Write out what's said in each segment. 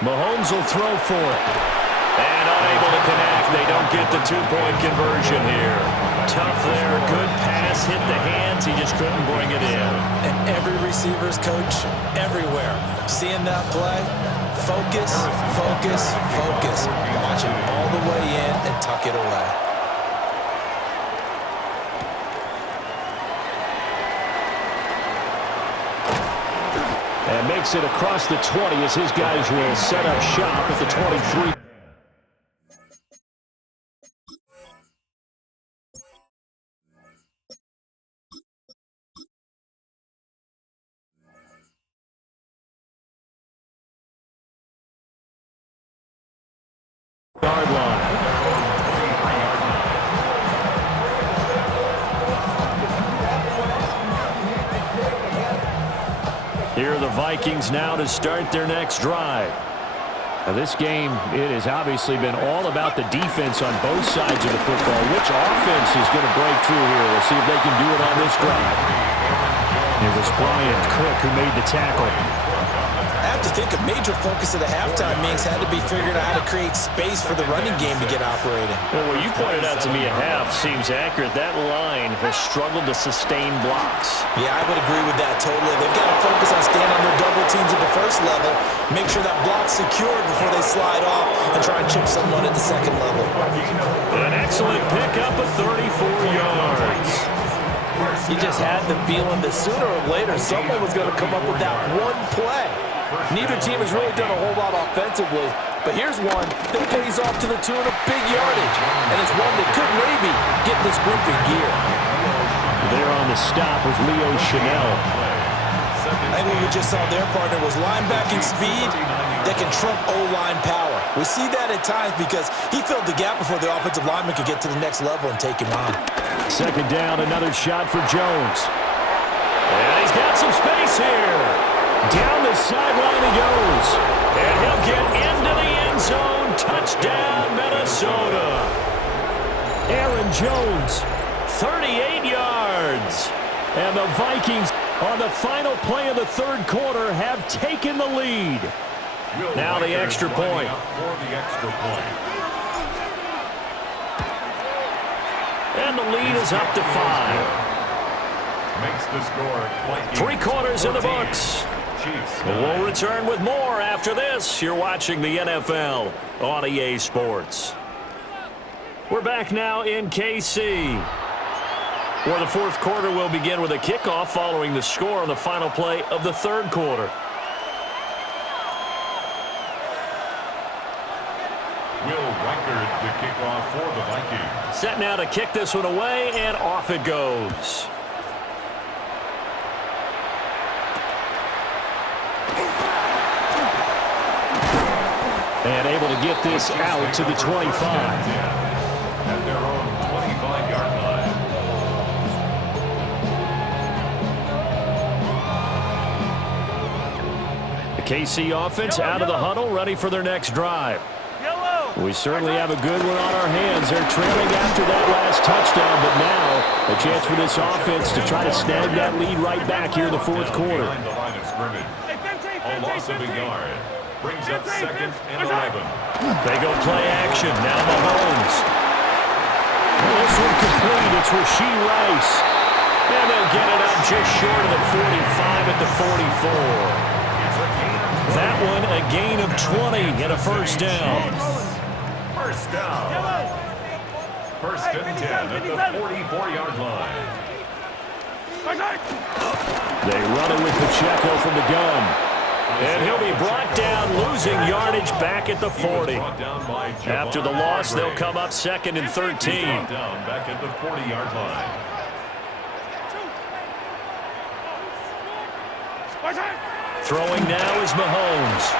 Mahomes will throw for it. And unable to connect. They don't get the two-point conversion here. Tough there. Good pass. Hit the hands. He just couldn't bring it in. And every receiver's coach everywhere. Seeing that play, focus, focus, focus. Watch it all the way in and tuck it away. And makes it across the 20 as his guys will set up shop at the 23. Yard line. Here are the Vikings now to start their next drive. Now this game, it has obviously been all about the defense on both sides of the football. Which offense is going to break through here? We'll see if they can do it on this drive. It was Brian Cook who made the tackle. I have to think a major focus of the halftime meetings had to be figuring out how to create space for the running game to get operating. Well, what you pointed out to me at half seems accurate. That line has struggled to sustain blocks. Yeah, I would agree with that totally. They've got to focus on staying on their double teams at the first level, make sure that block's secured before they slide off and try and chip someone at the second level. An excellent pickup of 34 yards. You just had the feeling that sooner or later someone was going to come up with that one play. Neither team has really done a whole lot offensively, but here's one that pays off to the tune of big yardage, and it's one that could maybe get this group in gear. There on the stop was Leo Chanel. I think what we just saw their partner was linebacking speed that can trump O-line power. We see that at times because he filled the gap before the offensive lineman could get to the next level and take him on. Second down, another shot for Jones. And he's got some space here. Down the sideline he goes. And he'll get into the end zone. Touchdown, Minnesota. Aaron Jones, 38 yards. And the Vikings, on the final play of the third quarter, have taken the lead. Now the extra point. And the lead is up to 5. Makes the score. 3 quarters in the books. We'll return with more after this. You're watching the NFL on EA Sports. We're back now in KC, where the fourth quarter will begin with a kickoff following the score on the final play of the third quarter. Will Reichard the kickoff for the Vikings. Set now to kick this one away, and off it goes. And able to get this out to the 25. At their own 25-yard line. The KC offense out of the huddle, ready for their next drive. We certainly have a good one on our hands. They're trailing after that last touchdown, but now a chance for this offense to try to snag that lead right back here in the fourth quarter. Behind the line of scrimmage. A loss of a yard. Brings up second and 11. They go play action. Now Mahomes. This one complete. It's Rashee Rice. And they'll get it up just short of the 45 at the 44. That one a gain of 20 and a first down. First down. First and 10 at the 44-yard line. They run it with Pacheco from the gun. And he'll be brought down, losing yardage back at the 40. After the loss, they'll come up second and 13. Down back at the 40-yard line. Throwing now is Mahomes.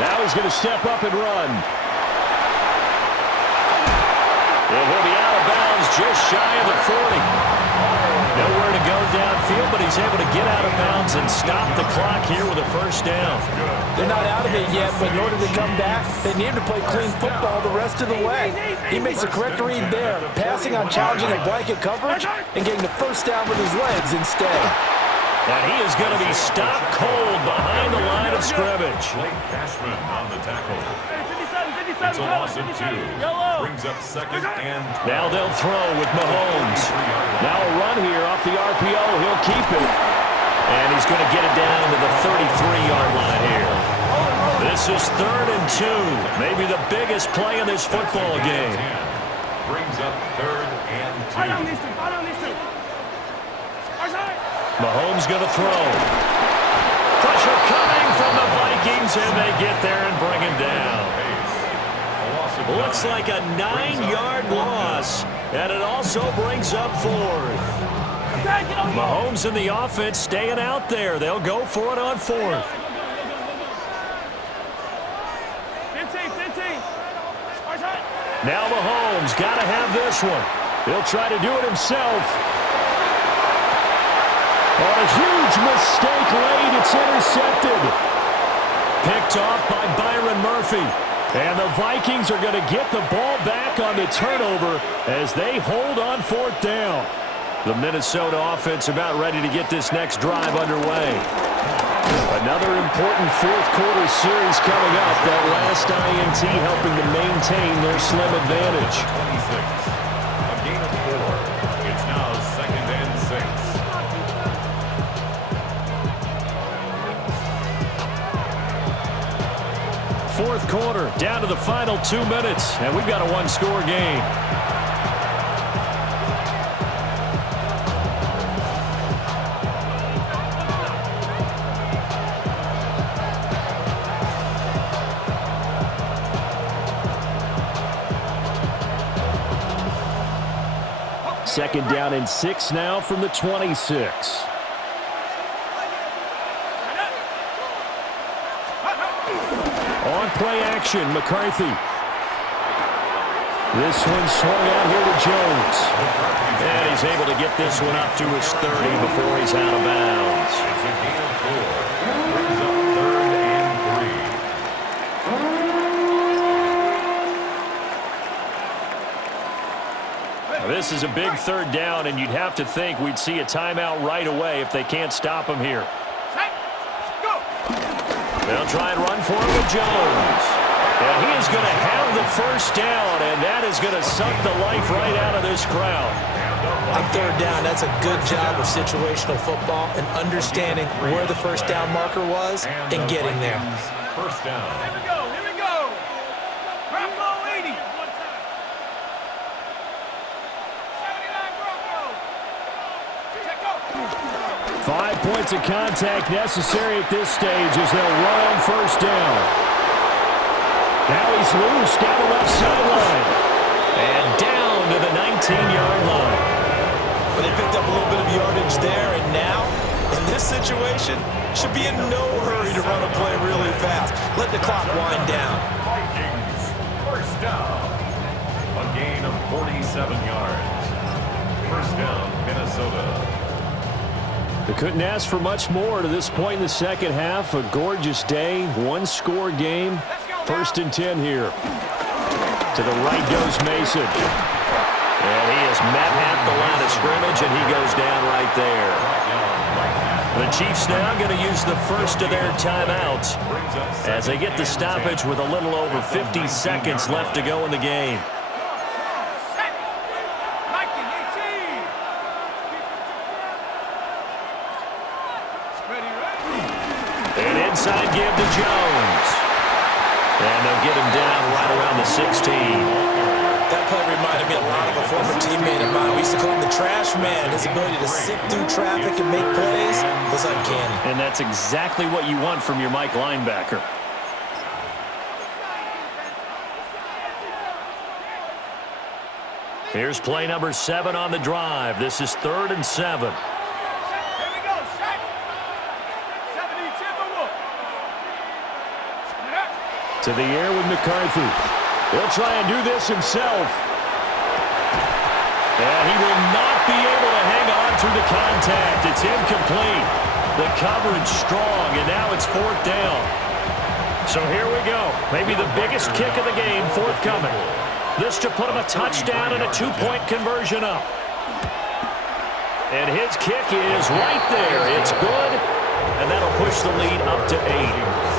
Now he's going to step up and run. And he'll be out of bounds just shy of the 40. Nowhere to go downfield, but he's able to get out of bounds and stop the clock here with a first down. They're not out of it yet, but in order to come back, they need to play clean football the rest of the way. He makes the correct read there, passing on challenging a blanket coverage and getting the first down with his legs instead. And he is going to be stopped cold behind the line of scrimmage. Blake Cashman on the tackle. It's a loss of 2. Brings up second and 12. Now they'll throw with Mahomes. Now a run here off the RPO. He'll keep it. And he's going to get it down to the 33-yard line here. This is 3rd and 2. Maybe the biggest play in this football game. Brings up 3rd and 2. Mahomes going to throw. Pressure coming from the Vikings, and they get there and bring him down. Looks like a 9-yard loss, and it also brings up 4th. Mahomes and the offense staying out there. They'll go for it on 4th. 15. Now Mahomes got to have this one. He'll try to do it himself. On a huge mistake late, it's intercepted. Picked off by Byron Murphy. And the Vikings are going to get the ball back on the turnover as they hold on 4th down. The Minnesota offense about ready to get this next drive underway. Another important 4th quarter series coming up. That last INT helping to maintain their slim advantage. 26. A gain of 4. It's now 2nd and 6. Fourth quarter, down to the final 2 minutes, and we've got a 1-score game. Second down and 6 now from the 26. On play action, McCarthy. This one swung out here to Jones. And he's able to get this one up to his 30 before he's out of bounds. It's a gain of 4. Brings up 3rd and 3. This is a big 3rd down, and you'd have to think we'd see a timeout right away if they can't stop him here. They'll try and run for it with Jones. And he is going to have the 1st down, and that is going to suck the life right out of this crowd. On 3rd down, that's a good job of situational football and understanding where the 1st down marker was and getting there. 1st down. Here we go. Bravo 80. 79 Bravo. Check go. 5 points of contact necessary at this stage as they'll run on 1st down. Now he's loose down the left sideline. And down to the 19-yard line. Well, they picked up a little bit of yardage there, and now, in this situation, should be in no hurry to run a play really fast. Let the clock wind down. Vikings, 1st down. A gain of 47 yards. 1st down, Minnesota. They couldn't ask for much more to this point in the second half. A gorgeous day, 1-score game. 1st and 10 here. To the right goes Mason. And he is met at the line of scrimmage, and he goes down right there. The Chiefs now going to use the first of their timeouts as they get the stoppage with a little over 50 seconds left to go in the game. Inside give to Jones. And they'll get him down right around the 16. That play reminded me a lot of a former teammate of mine. We used to call him the trash man. His ability to sit through traffic and make plays was uncanny. And that's exactly what you want from your Mike linebacker. Here's play number 7 on the drive. This is 3rd and 7. To the air with McCarthy. He'll try and do this himself. And he will not be able to hang on through the contact. It's incomplete. The coverage strong, and now it's 4th down. So here we go. Maybe the biggest kick of the game forthcoming. This to put him a touchdown and a 2-point conversion up. And his kick is right there. It's good, and that'll push the lead up to 8.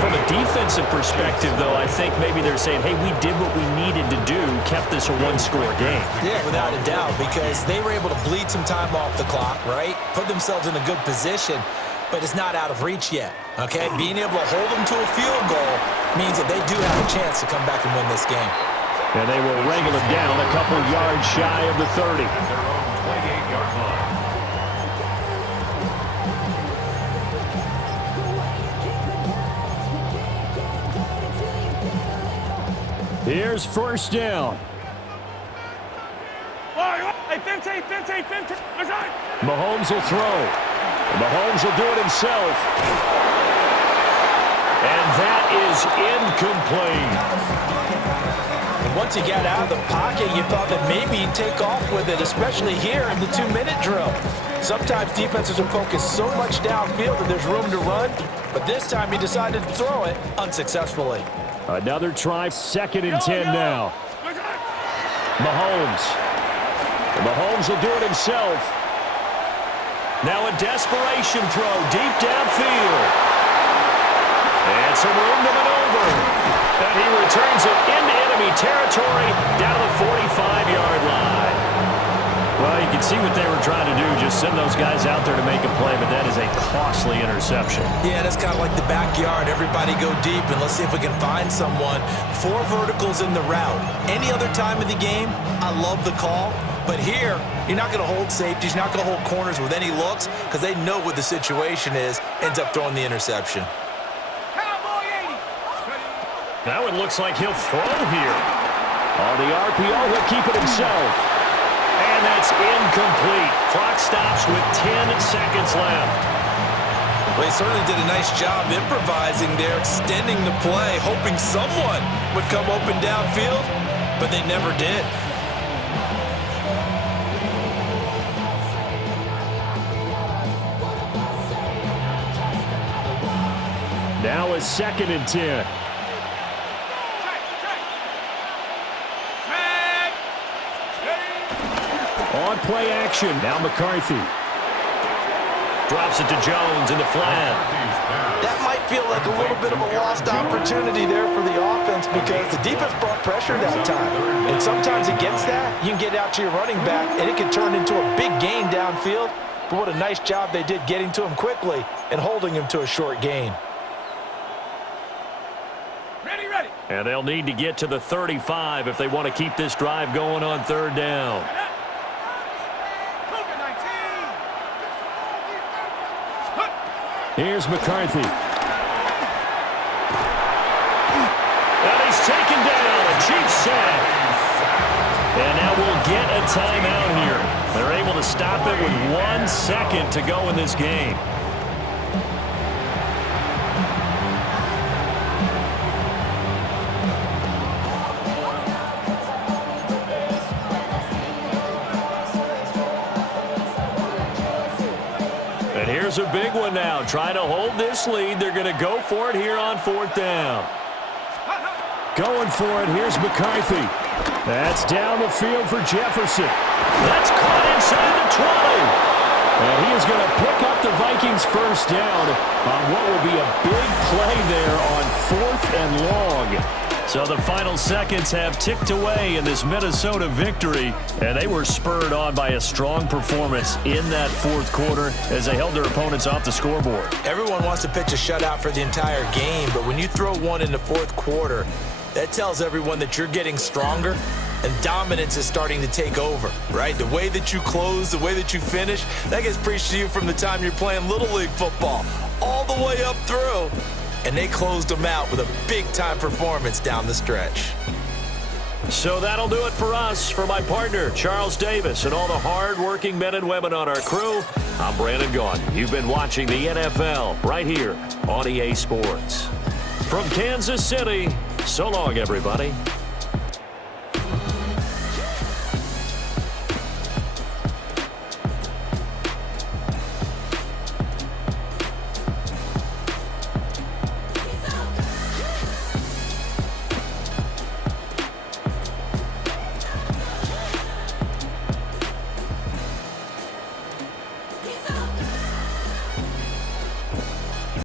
From a defensive perspective, though, I think maybe they're saying, hey, we did what we needed to do, kept this a one-score game. Yeah, without a doubt, because they were able to bleed some time off the clock, right? Put themselves in a good position, but it's not out of reach yet, okay? Being able to hold them to a field goal means that they do have a chance to come back and win this game. And they will wrangle it down a couple yards shy of the 30. At their own 28-yard line. Here's first down. Hey, 15. Mahomes will throw. Mahomes will do it himself. And that is incomplete. And once he got out of the pocket, you thought that maybe he'd take off with it, especially here in the 2-minute drill. Sometimes defenses are focused so much downfield that there's room to run, but this time he decided to throw it unsuccessfully. Another try, 2nd and 10 now. Mahomes. Mahomes will do it himself. Now a desperation throw deep downfield. And some room to maneuver. And he returns it into enemy territory down to the 45-yard line. Well, you can see what they were trying to do, just send those guys out there to make a play, but that is a costly interception. Yeah, that's kind of like the backyard. Everybody go deep, and let's see if we can find someone. 4 verticals in the route. Any other time of the game, I love the call. But here, you're not going to hold safeties, you're not going to hold corners with any looks because they know what the situation is, ends up throwing the interception. Now it looks like he'll throw here. On the RPO, he'll keep it himself. And that's incomplete. Clock stops with 10 seconds left. Well, he certainly did a nice job improvising there, extending the play, hoping someone would come open downfield, but they never did. Now a 2nd and 10. On play action. Now McCarthy. Drops it to Jones in the flat. That might feel like a little bit of a lost opportunity there for the offense because the defense brought pressure that time. And sometimes against that, you can get out to your running back, and it can turn into a big gain downfield. But what a nice job they did getting to him quickly and holding him to a short gain. Ready. And they'll need to get to the 35 if they want to keep this drive going on 3rd down. Here's McCarthy. And he's taken down. A Chiefs sack. And now we'll get a timeout here. They're able to stop it with 1 second to go in this game. And here's a big one now. Trying to hold this lead. They're going to go for it here on 4th down. Going for it. Here's McCarthy. That's down the field for Jefferson. That's caught inside the 20. And he is going to pick up the Vikings' first down on what will be a big play there on 4th and long. So the final seconds have ticked away in this Minnesota victory, and they were spurred on by a strong performance in that 4th quarter as they held their opponents off the scoreboard. Everyone wants to pitch a shutout for the entire game, but when you throw one in the 4th quarter, that tells everyone that you're getting stronger and dominance is starting to take over, right? The way that you close, the way that you finish, that gets preached to you from the time you're playing Little League football all the way up through. And they closed them out with a big-time performance down the stretch. So that'll do it for us. For my partner, Charles Davis, and all the hard-working men and women on our crew, I'm Brandon Gaughan. You've been watching the NFL right here on EA Sports. From Kansas City, so long, everybody.